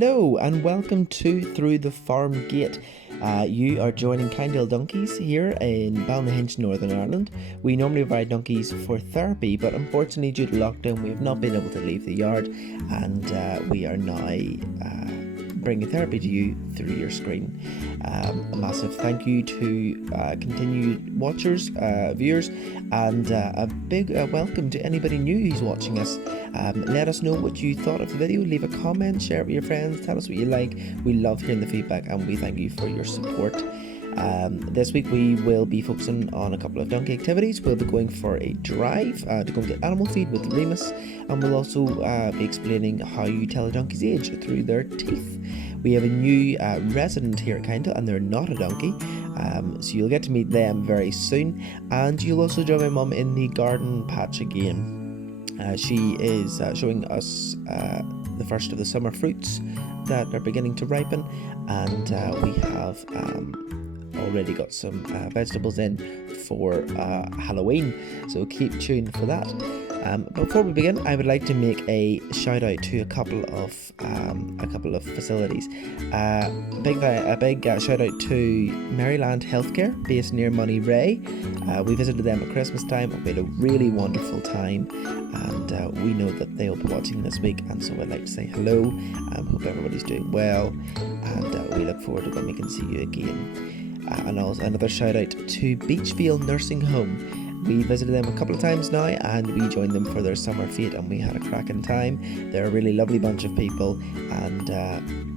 Hello and welcome to Through the Farmgate. You are joining Kindale Donkeys here in Ballynahinch, Northern Ireland. We normally ride donkeys for therapy, but unfortunately due to lockdown we have not been able to leave the yard, and we are now bringing therapy to you through your screen. A massive thank you to continued watchers, viewers, and a big welcome to anybody new who's watching us. Let us know what you thought of the video, leave a comment, share it with your friends, tell us what you like. We love hearing the feedback and we thank you for your support. This week we will be focusing on a couple of donkey activities. We'll be going for a drive to go and get animal feed with Remus, and we'll also be explaining how you tell a donkey's age through their teeth. We have a new resident here at Kindle, and they're not a donkey, so you'll get to meet them very soon. And you'll also join my mum in the garden patch again. She is showing us the first of the summer fruits that are beginning to ripen, and we have already got some vegetables in for Halloween, so keep tuned for that. Before we begin, I would like to make a shout out to a couple of facilities. A big shout out to Maryland Healthcare, based near Monterey. We visited them at Christmas time and we had a really wonderful time, and we know that they'll be watching this week, and so I'd like to say hello. Hope everybody's doing well, and we look forward to when we can see you again. And also another shout out to Beachfield Nursing Home. We visited them a couple of times now, and we joined them for their summer fete, and we had a cracking time. They're a really lovely bunch of people, and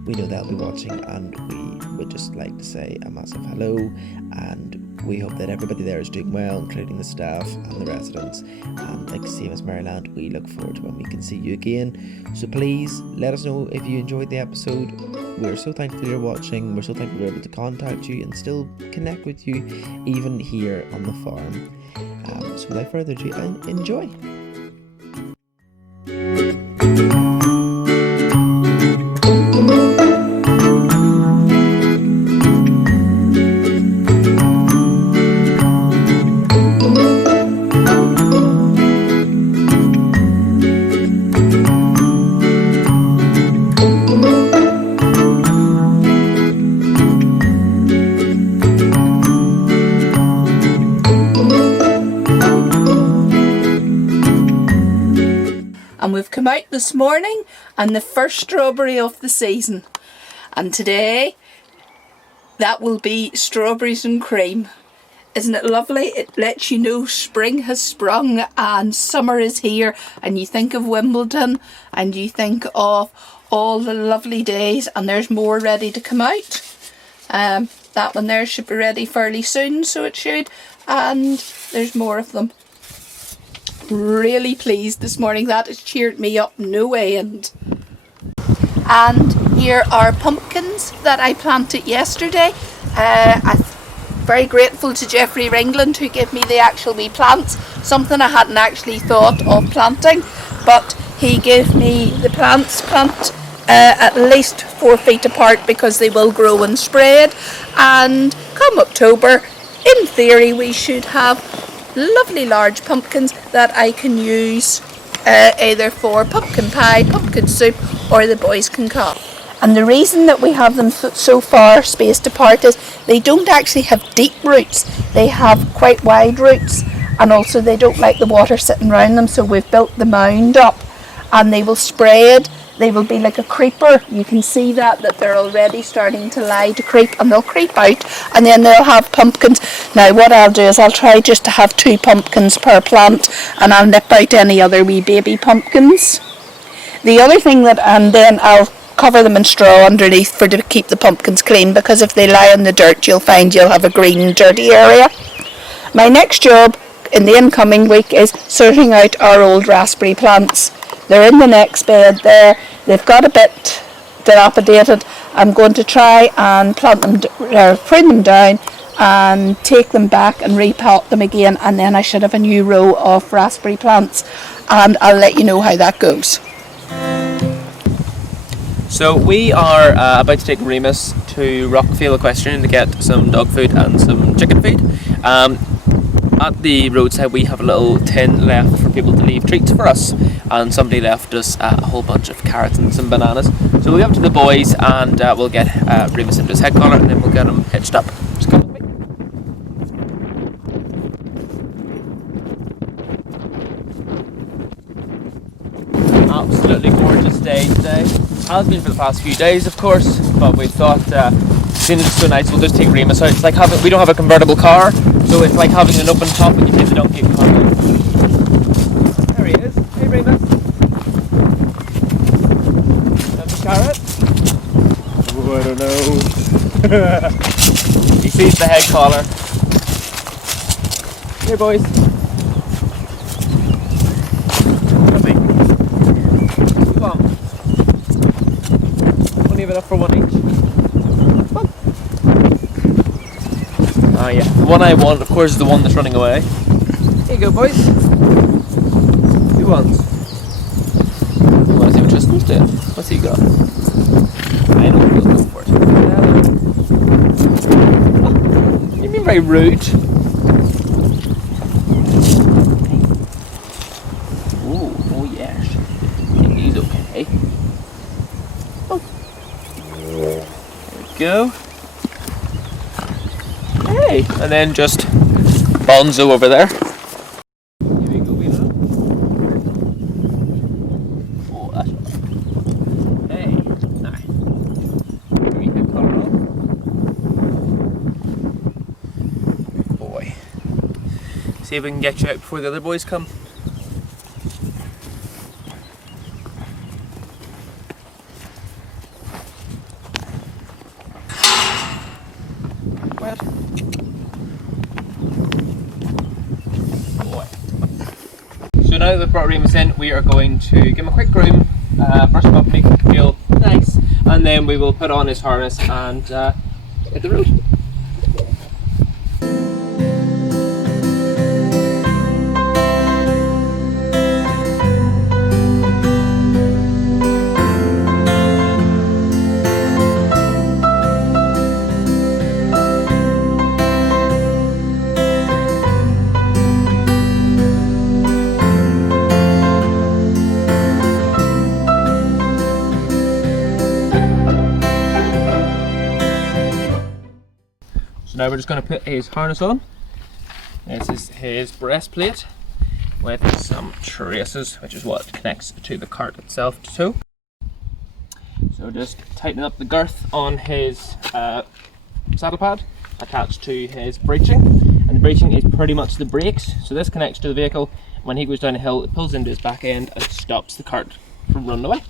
we know they'll be watching, and we would just like to say a massive hello, and we hope that everybody there is doing well, including the staff and the residents. And like same as Maryland, we look forward to when we can see you again. So please let us know if you enjoyed the episode. We're so thankful you're watching. We're so thankful we're able to contact you and still connect with you even here on the farm. So without further ado, enjoy. And we've come out this morning and the first strawberry of the season, and today that will be strawberries and cream. Isn't it lovely? It lets you know spring has sprung and summer is here, and you think of Wimbledon and you think of all the lovely days, and there's more ready to come out. That one there should be ready fairly soon, so it should, and there's more of them. Really pleased this morning. That has cheered me up no end. And here are pumpkins that I planted yesterday. I'm very grateful to Jeffrey Ringland who gave me the actual wee plants, something I hadn't actually thought of planting, but he gave me the plants at least 4 feet apart because they will grow and spread, and come October in theory we should have lovely large pumpkins that I can use either for pumpkin pie, pumpkin soup, or the boys can cut. And the reason that we have them so far spaced apart is they don't actually have deep roots. They have quite wide roots, and also they don't like the water sitting around them, so we've built the mound up and they will spread. They will be like a creeper. You can see that they're already starting to lie to creep, and they'll creep out and then they'll have pumpkins. Now what I'll do is I'll try just to have 2 pumpkins per plant, and I'll nip out any other wee baby pumpkins. The other thing and then I'll cover them in straw underneath to keep the pumpkins clean, because if they lie on the dirt you'll find you'll have a green dirty area. My next job in the incoming week is sorting out our old raspberry plants. They're in the next bed there. They've got a bit dilapidated. I'm going to try and prune them down and take them back and repot them again, and then I should have a new row of raspberry plants, and I'll let you know how that goes. So we are about to take Remus to Rockfield Equestrian to get some dog food and some chicken feed. At the roadside we have a little tin left for people to leave treats for us, and somebody left us a whole bunch of carrots and some bananas. So we'll go up to the boys and we'll get Remus into his head collar, and then we'll get him hitched up. Just come with me. Absolutely gorgeous day today. Has been for the past few days, of course, but we thought seeing it's so nice, we'll just take Remus out. It's like we don't have a convertible car, so it's like having an open top and you take the donkey and car. There he is. Hey Remus. That's a carrot? Oh, I don't know. He sees the head collar. Here boys. Only enough for one each. Ah yeah, the one I want, of course, is the one that's running away. Here you go, boys. Who wants? You want to see what Tristan's doing? What's he got? I know he'll go for it. Oh, you mean very rude? Oh yes. I think he's okay. Oh. There we go. Hey, and then just Bonzo over there. Here we go, Vino. Oh, that's right. Hey, nah. Can we hit color on? Boy. See if we can get you out before the other boys come. Wet. So now that we've brought Remus in, we are going to give him a quick groom, brush him up, make him feel nice, and then we will put on his harness and hit the road. So now we're just going to put his harness on. This is his breastplate with some traces, which is what connects to the cart itself to tow. So just tighten up the girth on his saddle pad attached to his breeching, and the breeching is pretty much the brakes. So this connects to the vehicle. When he goes down a hill, it pulls into his back end and stops the cart from running away.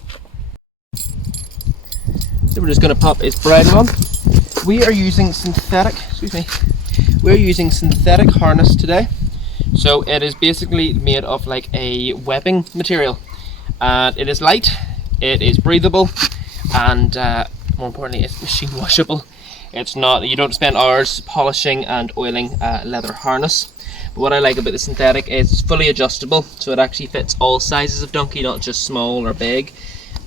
So we're just going to pop his bridle on. We are using synthetic, we're using synthetic harness today. So it is basically made of like a webbing material. It is light, it is breathable, and more importantly, it's machine washable. It's not, you don't spend hours polishing and oiling a leather harness. But what I like about the synthetic is it's fully adjustable, so it actually fits all sizes of donkey, not just small or big.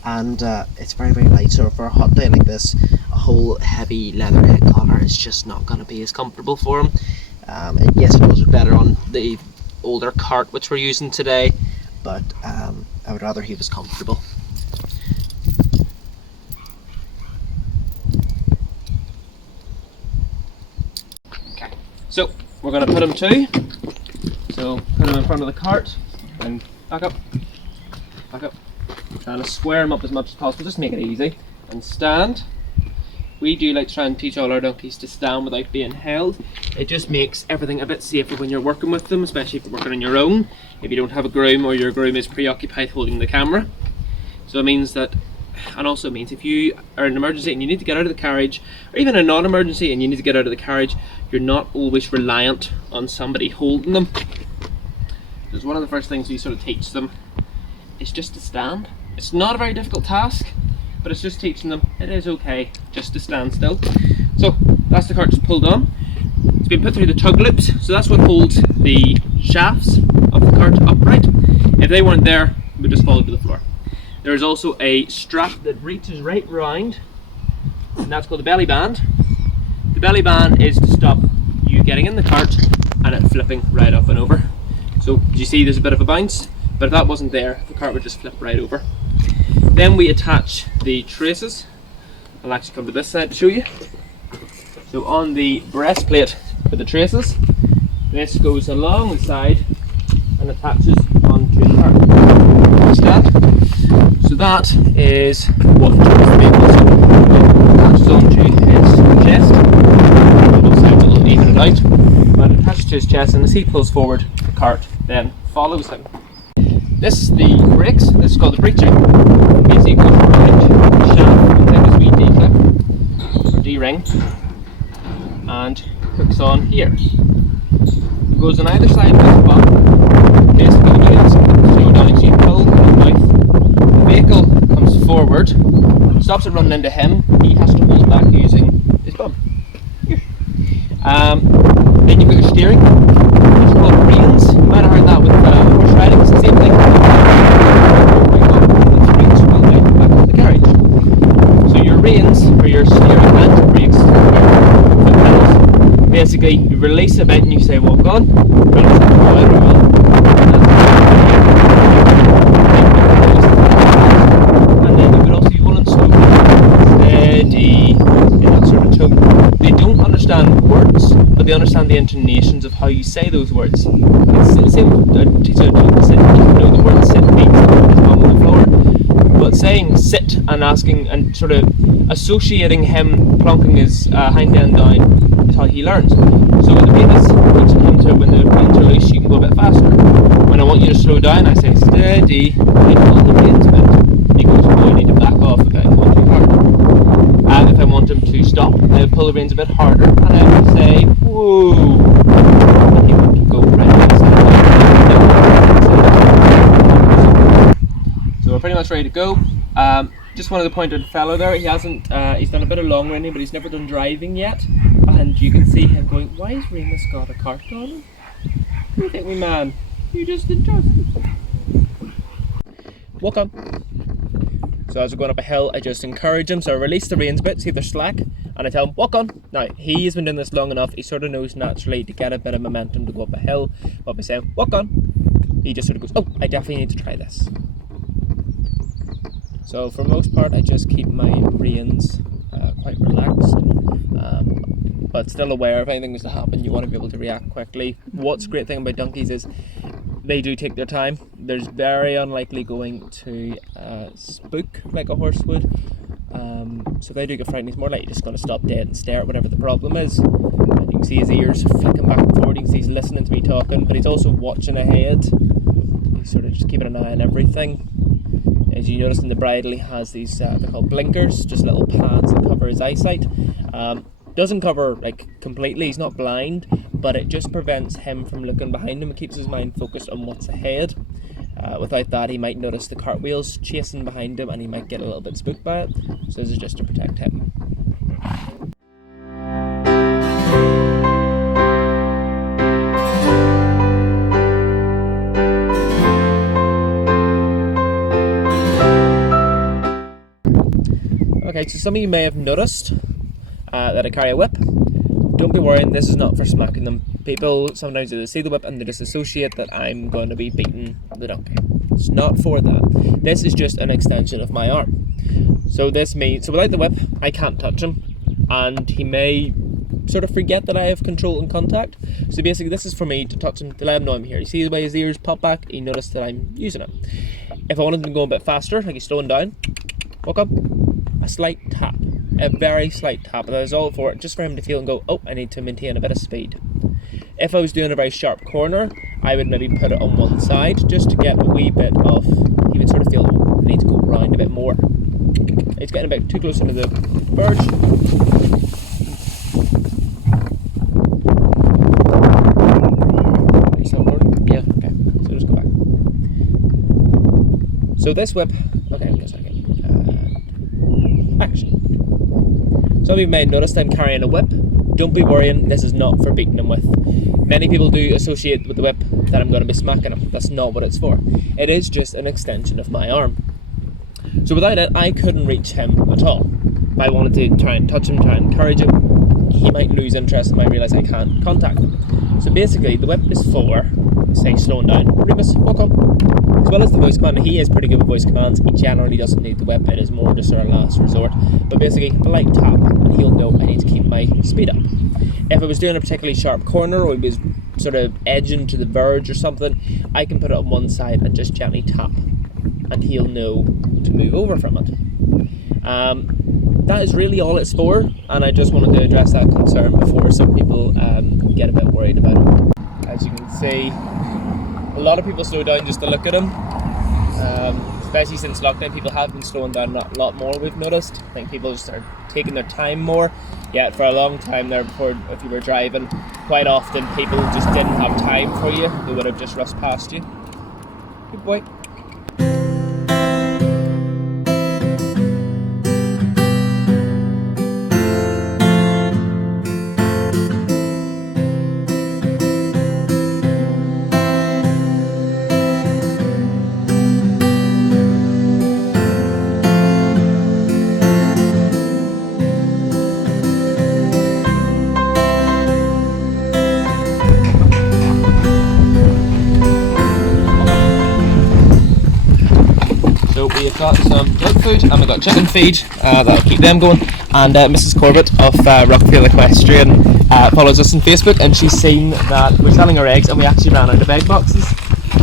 And it's very, very light, so for a hot day like this, a whole heavy leather head collar is just not going to be as comfortable for him. And yes, it does look better on the older cart which we're using today, but I would rather he was comfortable. Okay, so we're going to put him to. So put him in front of the cart and back up, back up. Trying to square him up as much as possible, just make it easy. And stand. We do like to try and teach all our donkeys to stand without being held. It just makes everything a bit safer when you're working with them, especially if you're working on your own, if you don't have a groom or your groom is preoccupied holding the camera. So it means that, and also means if you are in an emergency and you need to get out of the carriage, or even a non-emergency and you need to get out of the carriage, you're not always reliant on somebody holding them. Because one of the first things we sort of teach them is just to stand. It's not a very difficult task, but it's just teaching them it is okay just to stand still. So that's the cart just pulled on. It's been put through the tug loops, so that's what holds the shafts of the cart upright. If they weren't there, we'd just fall to the floor. There is also a strap that reaches right round, and that's called the belly band. The belly band is to stop you getting in the cart and it flipping right up and over. So you see there's a bit of a bounce. But if that wasn't there, the cart would just flip right over. Then we attach the traces. I'll actually come to this side to show you. So on the breastplate for the traces, this goes along the side and attaches onto the cart. Understand? So that is what the vehicle attaches onto his chest. Both sides a little even it out. But it attaches to his chest, and as he pulls forward, the cart then follows him. This is the brakes. This is called the brake check. Basically, it goes from the shaft and then this wee D-clip or D-ring and hooks on here. It goes on either side of the bump. Basically, the way it's slow down, so you pull in his mouth. The vehicle comes forward, stops it running into him. He has to hold back using his bum. Then you've got your steering. It's called reins. You might have heard that with horse riding. It's the same thing. Reins will lay back on the carriage. So your reins are your steering and your brakes. Basically, you release a bit and you say walk on. Release it, go out, roll. And then you would also be willing to slow steady in that sort of tone. They don't understand words, but they understand the intonations of how you say those words. It's the same teacher sit, you know the word sit means his bum on the floor, but saying sit and asking and sort of associating him plonking his hind end down is how he learns. So the main is teaching him to, when the reins are loose, you can go a bit faster. When I want you to slow down, I say steady, I pull the reins a bit. He goes, oh, I need to back off a bit, going too hard. And if I want him to stop, I would pull the reins a bit harder, and I would say, whoa, and he would go right inside. So we're pretty much ready to go. Just wanted to point out the fellow there, he hasn't, he's done a bit of long running, but he's never done driving yet. And you can see him going, why has Remus got a cart on him? What do you think, me man? You just did trust him. Walk on. So as we're going up a hill, I just encourage him. So I release the reins a bit, see if they're slack, and I tell him, walk on. Now, he has been doing this long enough, he sort of knows naturally to get a bit of momentum to go up a hill. But by saying, walk on, he just sort of goes, oh, I definitely need to try this. So for the most part, I just keep my reins quite relaxed, but still aware if anything was to happen, you want to be able to react quickly. What's the great thing about donkeys is they do take their time. There's very unlikely going to spook like a horse would. So if they do get frightened, he's more likely just going to stop dead and stare at whatever the problem is. And you can see his ears flicking back and forward. You can see he's listening to me talking, but he's also watching ahead. He's sort of just keeping an eye on everything. As you notice in the bridle, he has these, they're called blinkers, just little pads that cover his eyesight. Doesn't cover like completely, he's not blind, but it just prevents him from looking behind him. It keeps his mind focused on what's ahead. Without that, he might notice the cartwheels chasing behind him and he might get a little bit spooked by it. So this is just to protect him. Okay, so some of you may have noticed that I carry a whip. Don't be worrying, this is not for smacking them. People sometimes they see the whip and they just associate that I'm going to be beating the donkey. It's not for that. This is just an extension of my arm. So this means, so without the whip, I can't touch him, and he may sort of forget that I have control and contact. So basically this is for me to touch him, to let him know I'm here. You see the way his ears pop back, he noticed that I'm using it. If I wanted him to go a bit faster, like he's slowing down, walk up, a slight tap, a very slight tap, that is all for it, just for him to feel and go, oh, I need to maintain a bit of speed. If I was doing a very sharp corner, I would maybe put it on one side, just to get a wee bit of, he would sort of feel, oh, I need to go round a bit more. It's getting a bit too close into the verge. Yeah, okay, so just go back. So this whip, okay, give me a second. Action. Some of you may have noticed I'm carrying a whip. Don't be worrying, this is not for beating him with. Many people do associate with the whip that I'm going to be smacking him. That's not what it's for. It is just an extension of my arm. So without it, I couldn't reach him at all. If I wanted to try and touch him, try and encourage him, he might lose interest and might realise I can't contact him. So basically, the whip is for say slowing down. Remus, walk on. As well as the voice command, he is pretty good with voice commands. He generally doesn't need the whip, it is more just our last resort. But basically, a light tap, and he'll know I need to keep my speed up. If I was doing a particularly sharp corner, or he was sort of edging to the verge or something, I can put it on one side and just gently tap, and he'll know to move over from it. That is really all it's for, and I just wanted to address that concern before some people get a bit worried about it. As you can see, a lot of people slow down just to look at him. Especially since lockdown, people have been slowing down a lot more, we've noticed. I think people just are taking their time more. Yeah, for a long time there before, if you were driving, quite often people just didn't have time for you. They would have just rushed past you. Good boy. We've got some dog food and we've got chicken feed that'll keep them going, and Mrs. Corbett of Rockfield Equestrian follows us on Facebook, and she's seen that we're selling our eggs and we actually ran out of egg boxes.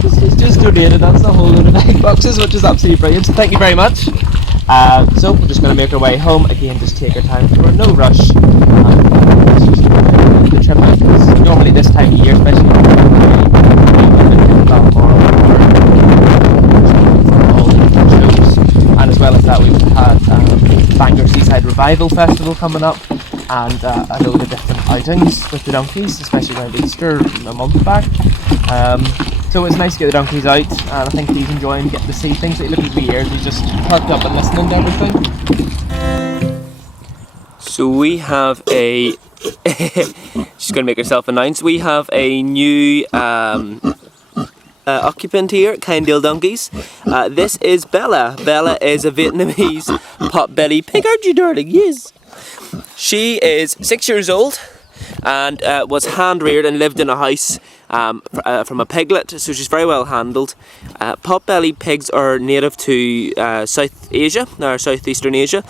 She's just donated us a whole load of egg boxes, which is absolutely brilliant, so thank you very much. So we're just going to make our way home again, just take our time, we're in no rush. The trip out, because normally this time of year, especially and as well as that, we've had Bangor Seaside Revival Festival coming up, and a load of different outings with the donkeys, especially around Easter a month back. So it's nice to get the donkeys out, and I think he's enjoying getting to see things. Like, look at his wee ears, he's just perked up and listening to everything. So we have a she's going to make herself announce. We have a new occupant here at Kindale Donkeys. This is Bella. Bella is a Vietnamese pot-belly pig, aren't you, darling? Yes. She is 6 years old and was hand-reared and lived in a house from a piglet, so she's very well handled. Pot-belly pigs are native to South Asia, or Southeastern Asia.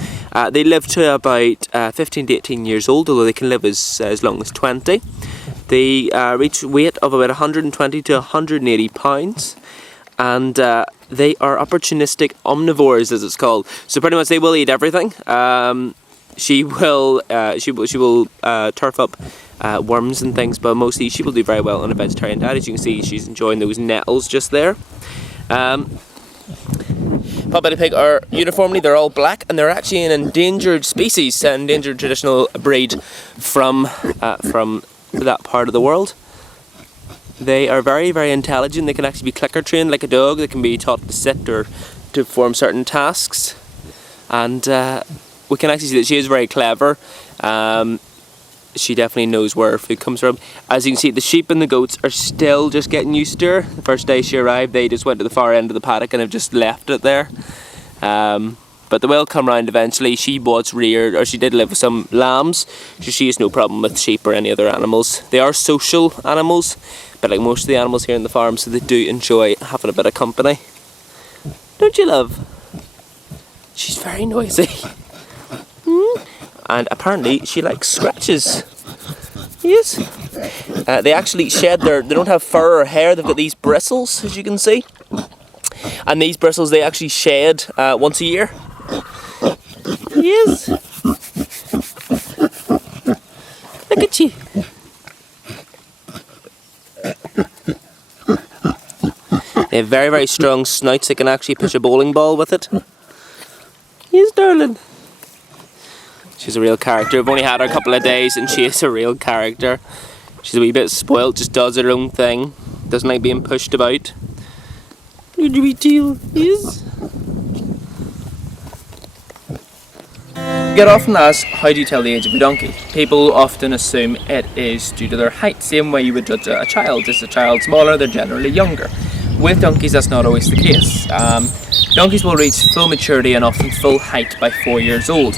They live to about 15 to 18 years old, although they can live as long as 20. They reach a weight of about 120 to 180 pounds, and they are opportunistic omnivores, as it's called. So pretty much they will eat everything. She will turf up worms and things, but mostly she will do very well on a vegetarian diet. As you can see, she's enjoying those nettles just there. Pot-belly pig are uniformly, they're all black, and they're actually an endangered species, an endangered traditional breed from that part of the world. They are very, very intelligent. They can actually be clicker trained like a dog. They can be taught to sit or to perform certain tasks, and we can actually see that she is very clever. She definitely knows where her food comes from. As you can see, the sheep and the goats are still just getting used to her. The first day she arrived, they just went to the far end of the paddock and have just left it there. But they will come round eventually. She was reared, or she did live with some lambs, so she has no problem with sheep or any other animals. They are social animals, but like most of the animals here in the farm, so they do enjoy having a bit of company. Don't you, love? She's very noisy. And apparently she likes scratches. Yes. They actually shed they don't have fur or hair, they've got these bristles, as you can see. And these bristles they actually shed once a year. Yes. Look at you. They have very, very strong snouts. They can actually push a bowling ball with it. Yes, darling. She's a real character. I've only had her a couple of days and she is a real character. She's a wee bit spoilt, just does her own thing. Doesn't like being pushed about. Look at your wee tail. Yes. You get often asked, how do you tell the age of a donkey? People often assume it is due to their height, same way you would judge a child. Is a child smaller, they're generally younger. With donkeys, that's not always the case. Donkeys will reach full maturity and often full height by 4 years old.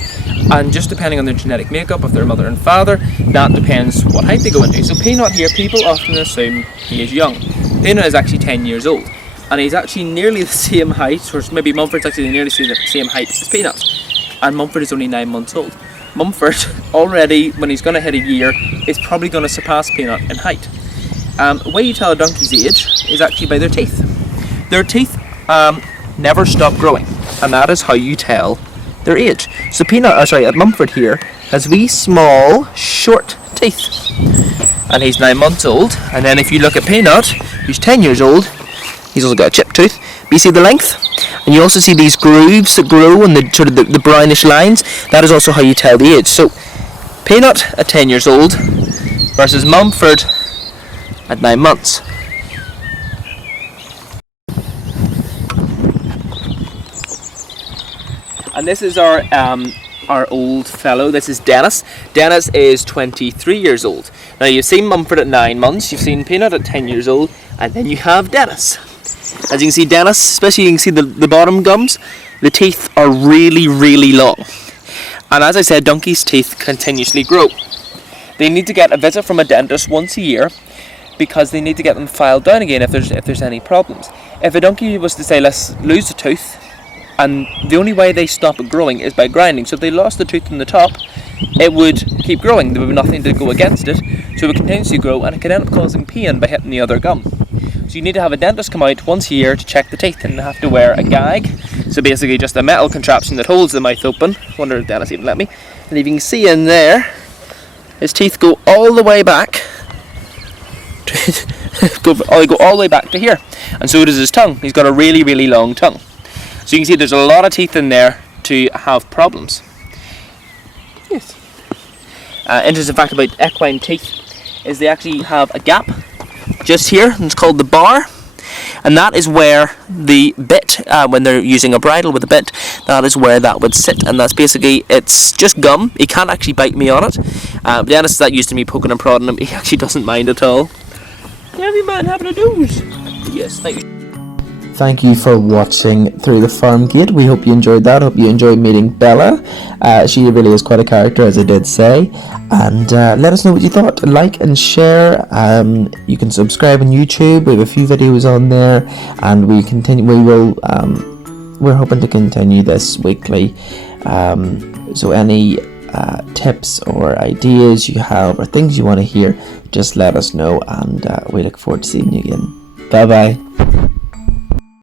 And just depending on their genetic makeup of their mother and father, that depends what height they go into. So Peanut here, people often assume he is young. Peanut is actually 10 years old, and he's actually nearly the same height, or maybe Mumford's actually nearly the same height as Peanut, and Mumford is only 9 months old. Mumford already, when he's going to hit a year, is probably going to surpass Peanut in height. The way you tell a donkey's age is actually by their teeth. Their teeth never stop growing, and that is how you tell their age. So Mumford here has wee small short teeth, and he's 9 months old. And then if you look at Peanut, who's 10 years old, he's also got a chipped tooth. But you see the length, and you also see these grooves that grow and the sort of the brownish lines. That is also how you tell the age. So Peanut at 10 years old versus Mumford at 9 months. And this is our old fellow. This is Dennis. Dennis is 23 years old. Now you've seen Mumford at 9 months, you've seen Peanut at 10 years old, and then you have Dennis. As you can see, Dennis, especially you can see the bottom gums, the teeth are really, really long. And as I said, donkeys' teeth continuously grow. They need to get a visit from a dentist once a year because they need to get them filed down again if there's any problems. If a donkey was to say, let's lose a tooth, and the only way they stop it growing is by grinding. So if they lost the tooth in the top, it would keep growing. There would be nothing to go against it. So it would continuously grow, and it could end up causing pain by hitting the other gum. So you need to have a dentist come out once a year to check the teeth, and they have to wear a gag. So basically just a metal contraption that holds the mouth open. I wonder if Dennis even let me. And if you can see in there, his teeth go all the way back. Go all the way back to here. And so does his tongue. He's got a really, really long tongue. So you can see there's a lot of teeth in there to have problems. Yes. Interesting fact about equine teeth is they actually have a gap just here, and it's called the bar. And that is where the bit, when they're using a bridle with a bit, that is where that would sit. And that's basically, it's just gum. He can't actually bite me on it. But Dennis is that used to me poking and prodding him. He actually doesn't mind at all. Every man having a doze. Yes, thank you. Thank you for watching Through the Farmgate. We hope you enjoyed that. Hope you enjoyed meeting Bella. She really is quite a character, as I did say. And let us know what you thought. Like and share. You can subscribe on YouTube. We have a few videos on there, and we're hoping to continue this weekly. So any tips or ideas you have or things you want to hear, just let us know, and we look forward to seeing you again. Bye bye.